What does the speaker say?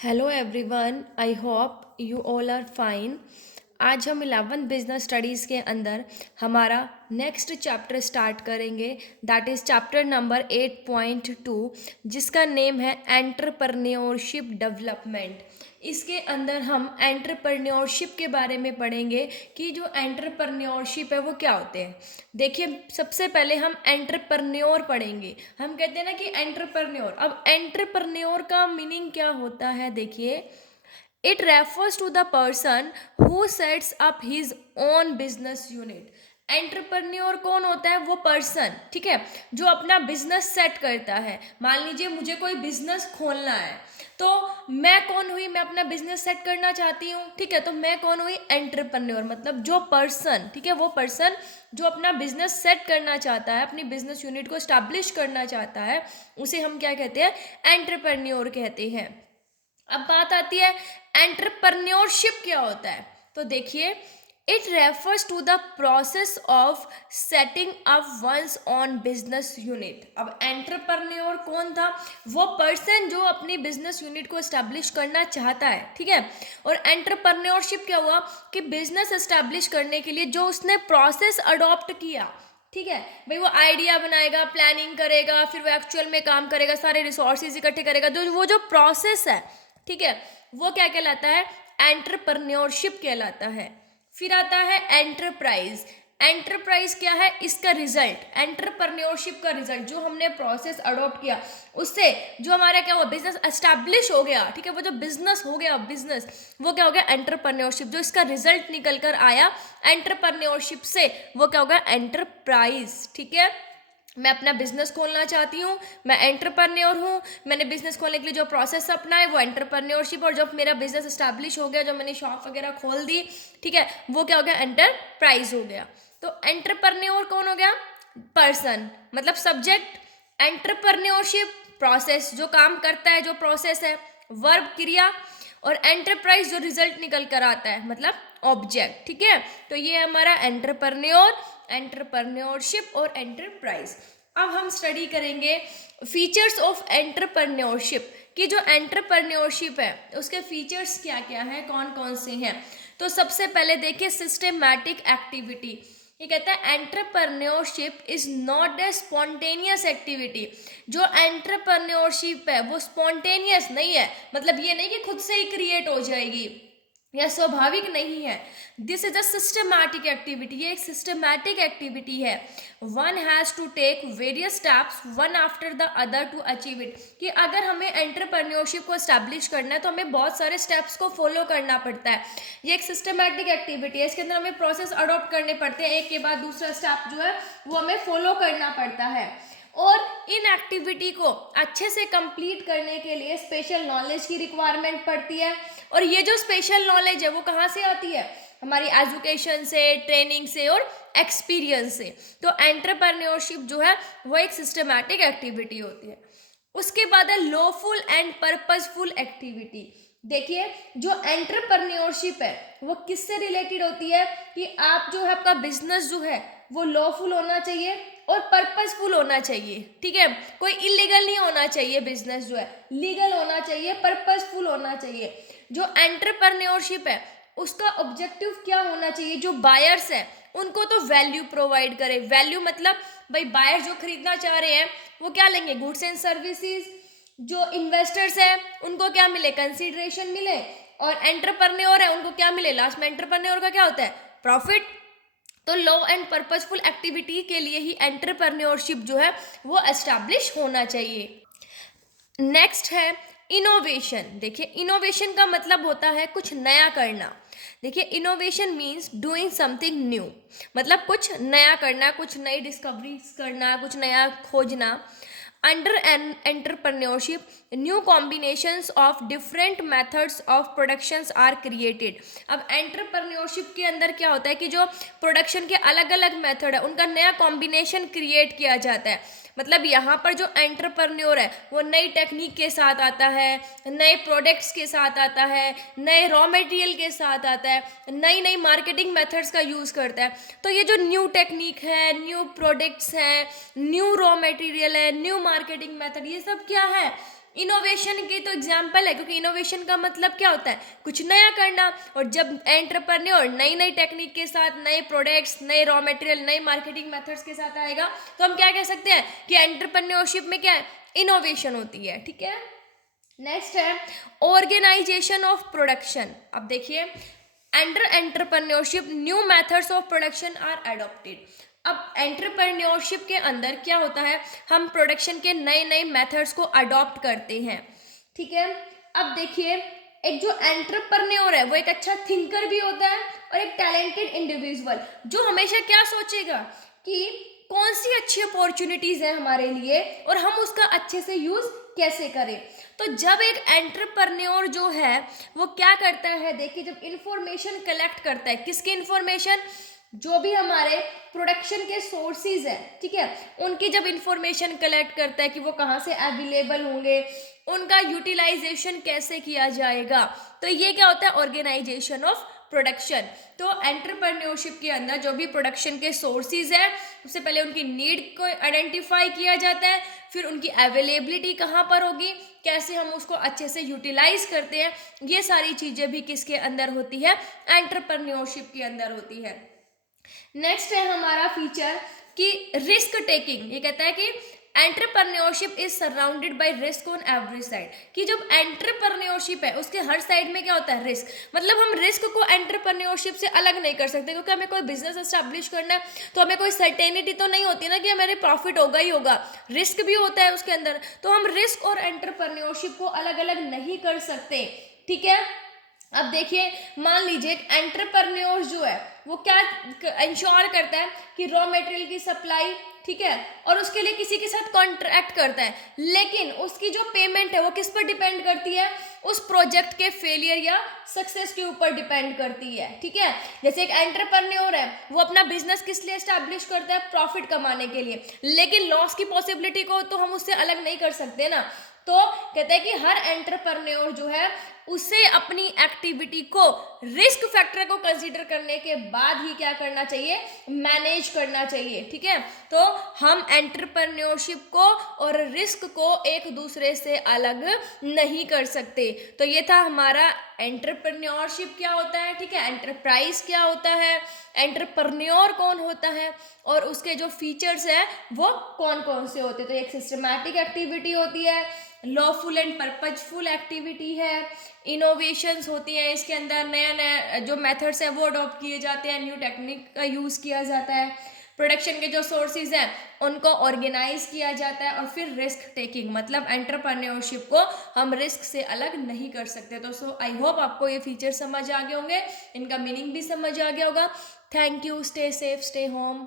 Hello everyone, I hope you all are fine. आज हम 11th business studies के अंदर हमारा नेक्स्ट चैप्टर स्टार्ट करेंगे, दैट इज़ चैप्टर नंबर 8.2, जिसका नेम है एंटरप्रेन्योरशिप डेवलपमेंट। इसके अंदर हम एंटरप्रेन्योरशिप के बारे में पढ़ेंगे कि जो एंटरप्रेन्योरशिप है वो क्या होते हैं। देखिए, सबसे पहले हम एंटरप्रेन्योर पढ़ेंगे। हम कहते हैं ना कि एंटरप्रेन्योर, अब एंटरप्रेन्योर का मीनिंग क्या होता है, देखिए, it refers to the person who sets up his own business unit. Entrepreneur कौन होता है? वो पर्सन, ठीक है, जो अपना बिजनेस सेट करता है। मान लीजिए मुझे कोई बिजनेस खोलना है, तो मैं कौन हुई? मैं अपना बिजनेस सेट करना चाहती हूँ, ठीक है, तो मैं कौन हुई? एंटरप्रेन्योर। मतलब जो पर्सन, ठीक है, वो पर्सन जो अपना बिजनेस सेट करना चाहता है, अपनी बिजनेस यूनिट को स्टैब्लिश करना चाहता है, उसे हम क्या कहते हैं? एंटरप्रेन्योर कहते हैं। अब बात आती है एंटरप्रेन्योरशिप क्या होता है। तो देखिए, it refers to the process of setting up one's own business unit. अब एंटरप्रेन्योर कौन था? वो पर्सन जो अपनी बिजनेस यूनिट को एस्टैब्लिश करना चाहता है, ठीक है। और एंटरप्रेन्योरशिप क्या हुआ कि बिजनेस एस्टैब्लिश करने के लिए जो उसने प्रोसेस अडॉप्ट किया, ठीक है भाई, वो आइडिया बनाएगा, प्लानिंग करेगा, फिर वो एक्चुअल में काम करेगा, सारे रिसोर्सेज इकट्ठे करेगा, जो वो जो प्रोसेस है, ठीक है, वो क्या कहलाता है? एंटरप्रेन्योरशिप कहलाता है। फिर आता है एंटरप्राइज। एंटरप्राइज क्या है? इसका रिजल्ट, एंटरप्रेन्योरशिप का रिजल्ट, जो हमने प्रोसेस अडॉप्ट किया, उससे जो हमारा क्या हुआ? बिजनेस एस्टैब्लिश हो गया, ठीक है, वो जो बिजनेस हो गया, बिजनेस, वो क्या हो गया? एंटरप्रेन्योरशिप। जो इसका रिजल्ट निकल कर आया एंटरप्रेन्योरशिप से, वो क्या होगा? एंटरप्राइज, ठीक है। मैं अपना बिजनेस खोलना चाहती हूँ, मैं एंटरप्रेन्योर हूँ, मैंने बिजनेस खोलने के लिए जो प्रोसेस अपना है वो एंटरप्रेन्योरशिप, और जब मेरा बिजनेस एस्टैब्लिश हो गया, जब मैंने शॉप वगैरह खोल दी, ठीक है, वो क्या हो गया? एंटरप्राइज हो गया। तो एंटरप्रेन्योर कौन हो गया? पर्सन, मतलब सब्जेक्ट, एंटरप्रेन्योरशिप प्रोसेस, जो काम करता है, जो प्रोसेस है, वर्ब क्रिया, और एंटरप्राइज जो रिजल्ट निकल कर आता है, मतलब ऑब्जेक्ट, ठीक है। तो ये हमारा एंटरप्रेन्योर, एंटरप्रेन्योरशिप और एंटरप्राइज। अब हम स्टडी करेंगे फीचर्स ऑफ एंटरप्रेन्योरशिप, कि जो एंटरप्रेन्योरशिप है उसके फीचर्स क्या क्या हैं, कौन कौन से हैं। तो सबसे पहले देखिए, सिस्टेमैटिक एक्टिविटी। ये कहता है entrepreneurship is not a spontaneous activity. जो एंटरप्रेन्योरशिप है वो स्पॉन्टेनियस नहीं है, मतलब ये नहीं कि खुद से ही क्रिएट हो जाएगी, यह स्वाभाविक नहीं है। This is a systematic activity, ये एक सिस्टमैटिक एक्टिविटी है। One has to take various steps one after the other to achieve it. कि अगर हमें एंटरप्रेन्योरशिप को एस्टैब्लिश करना है तो हमें बहुत सारे स्टेप्स को फॉलो करना पड़ता है। ये एक सिस्टमैटिक एक्टिविटी है, इसके अंदर हमें प्रोसेस अडॉप्ट करने पड़ते हैं, एक के बाद दूसरा स्टेप जो है वो हमें फॉलो करना पड़ता है। और इन एक्टिविटी को अच्छे से कंप्लीट करने के लिए स्पेशल नॉलेज की रिक्वायरमेंट पड़ती है। और ये जो स्पेशल नॉलेज है वो कहाँ से आती है? हमारी एजुकेशन से, ट्रेनिंग से और एक्सपीरियंस से। तो एंटरप्रेन्योरशिप जो है वो एक सिस्टमैटिक एक्टिविटी होती है। उसके बाद है लॉफुल एंड पर्पसफुल एक्टिविटी। देखिए, जो एंटरप्रेन्योरशिप है वो किससे रिलेटेड होती है कि आप जो है, आपका बिजनेस जो है वो लॉफुल होना चाहिए और पर्पसफुल होना चाहिए, ठीक है। कोई इलीगल नहीं होना चाहिए, बिजनेस जो है लीगल होना चाहिए, पर्पसफुल होना चाहिए। जो एंटरप्रेन्योरशिप है उसका ऑब्जेक्टिव क्या होना चाहिए? जो बायर्स है उनको तो वैल्यू प्रोवाइड करे। वैल्यू मतलब भाई बायर जो खरीदना चाह रहे हैं वो क्या लेंगे? Goods and services. जो इन्वेस्टर्स हैं उनको क्या मिले? कंसीडरेशन मिले। और एंटरप्रेन्योर है उनको क्या मिले? लास्ट में एंटरप्रेन्योर का क्या होता है? प्रॉफिट। तो लॉ एंड पर्पसफुल एक्टिविटी के लिए ही एंटरप्रेन्योरशिप जो है वो एस्टैब्लिश होना चाहिए। नेक्स्ट है इनोवेशन। देखिए, इनोवेशन का मतलब होता है कुछ नया करना। देखिए, innovation means doing something new, मतलब कुछ नया करना, कुछ नई डिस्कवरीज करना, कुछ नया खोजना। Under an entrepreneurship new combinations of different methods of productions are created. अब एंटरप्रेन्योरशिप के अंदर क्या होता है कि जो प्रोडक्शन के अलग अलग मेथड है उनका नया कॉम्बिनेशन क्रिएट किया जाता है। मतलब यहाँ पर जो एंटरप्रेन्योर है वो नई टेक्निक के साथ आता है, नए प्रोडक्ट्स के साथ आता है, नए रॉ मटेरियल के साथ आता है, नई नई मार्केटिंग मेथड्स का यूज़ करता है। तो ये जो न्यू टेक्निक है, न्यू प्रोडक्ट्स हैं, न्यू रॉ मटेरियल है, न्यू मार्केटिंग मेथड, ये सब क्या है? इनोवेशन की तो एग्जाम्पल है, क्योंकि इनोवेशन का मतलब क्या होता है, कुछ नया करना। और जब एंटरप्रेन्योर नई नई टेक्निक के साथ, नए प्रोडक्ट्स, नए रॉ मटेरियल, नई मार्केटिंग मेथड्स के साथ आएगा, तो हम क्या कह सकते हैं कि एंटरप्रेन्योरशिप में क्या है, इनोवेशन होती है। ठीक है, नेक्स्ट है ऑर्गेनाइजेशन ऑफ प्रोडक्शन। अब देखिए, under entrepreneurship new methods of production are adopted. अब एंटरप्रेन्योरशिप के अंदर क्या होता है, हम प्रोडक्शन के नए नए मेथड्स को अडॉप्ट करते हैं। ठीक है, अब देखिए, एक जो एंटरप्रेन्योर है वो एक अच्छा थिंकर भी होता है और एक टैलेंटेड इंडिविजुअल, जो हमेशा क्या सोचेगा कि कौन सी अच्छी अपॉर्चुनिटीज है हमारे लिए और हम उसका अच्छे से यूज कैसे करें। तो जब एक एंटरप्रेन्योर जो है वो क्या करता है, देखिए, जब इंफॉर्मेशन कलेक्ट करता है, किसकी इंफॉर्मेशन, जो भी हमारे प्रोडक्शन के सोर्सेज है, ठीक है, उनकी जब इंफॉर्मेशन कलेक्ट करता है कि वो कहाँ से अवेलेबल होंगे, उनका यूटिलाइजेशन कैसे किया जाएगा, तो ये क्या होता है, ऑर्गेनाइजेशन ऑफ प्रोडक्शन। तो एंटरप्रेन्योरशिप के अंदर जो भी प्रोडक्शन के सोर्सेज है, सबसे पहले उनकी नीड को आइडेंटिफाई किया जाता है, फिर उनकी अवेलेबिलिटी कहाँ पर होगी, कैसे हम उसको अच्छे से यूटिलाइज करते हैं, ये सारी चीजें भी किसके अंदर होती है, एंटरप्रेन्योरशिप के अंदर होती है। नेक्स्ट है हमारा फीचर कि रिस्क टेकिंग। ये कहता है कि entrepreneurship is surrounded by risk on every side, कि जब एंटरप्रेन्योरशिप है उसके हर साइड में क्या होता है, रिस्क। मतलब हम रिस्क को एंटरप्रेन्योरशिप से अलग नहीं कर सकते, क्योंकि हमें कोई बिजनेस एस्टेब्लिश करना है तो हमें कोई सर्टेनिटी तो नहीं होती ना कि हमारे प्रॉफिट होगा ही होगा, रिस्क भी होता है उसके अंदर। तो हम रिस्क और एंटरप्रेन्योरशिप को अलग अलग नहीं कर सकते। ठीक है, अब देखिए, मान लीजिए एक एंटरप्रेन्योर जो है वो क्या इंश्योर करता है कि रॉ मटेरियल की सप्लाई, ठीक है, और उसके लिए किसी के साथ कॉन्ट्रैक्ट करता है, लेकिन उसकी जो पेमेंट है वो किस पर डिपेंड करती है, उस प्रोजेक्ट के फेलियर या सक्सेस के ऊपर डिपेंड करती है। ठीक है, जैसे एक एंटरप्रेन्योर है वो अपना बिजनेस किस लिए एस्टैब्लिश करता है, प्रॉफिट कमाने के लिए, लेकिन लॉस की पॉसिबिलिटी को तो हम उससे अलग नहीं कर सकते ना। तो कहते हैं कि हर एंटरप्रेन्योर जो है उसे अपनी एक्टिविटी को रिस्क फैक्टर को कंसीडर करने के बाद ही क्या करना चाहिए, मैनेज करना चाहिए। ठीक है, तो हम एंटरप्रेन्योरशिप को और रिस्क को एक दूसरे से अलग नहीं कर सकते। तो ये था हमारा एंटरप्रेन्योरशिप क्या होता है, ठीक है, एंटरप्राइज क्या होता है, एंटरप्रेन्योर कौन होता है और उसके जो फीचर्स है वो कौन कौन से होते हैं। तो एक सिस्टमैटिक एक्टिविटी होती है, लॉफुल एंड पर्पजफुल एक्टिविटी है, इनोवेशंस होती हैं, इसके अंदर नया नया जो मेथड्स हैं वो अडॉप्ट किए जाते हैं, न्यू टेक्निक का यूज़ किया जाता है, प्रोडक्शन के जो सोर्सेज हैं उनको ऑर्गेनाइज किया जाता है, और फिर रिस्क टेकिंग, मतलब एंटरप्रेन्योरशिप को हम रिस्क से अलग नहीं कर सकते। तो सो आई होप आपको ये फीचर समझ आ गए होंगे, इनका मीनिंग भी समझ आ गया होगा। Thank you, stay safe, stay home.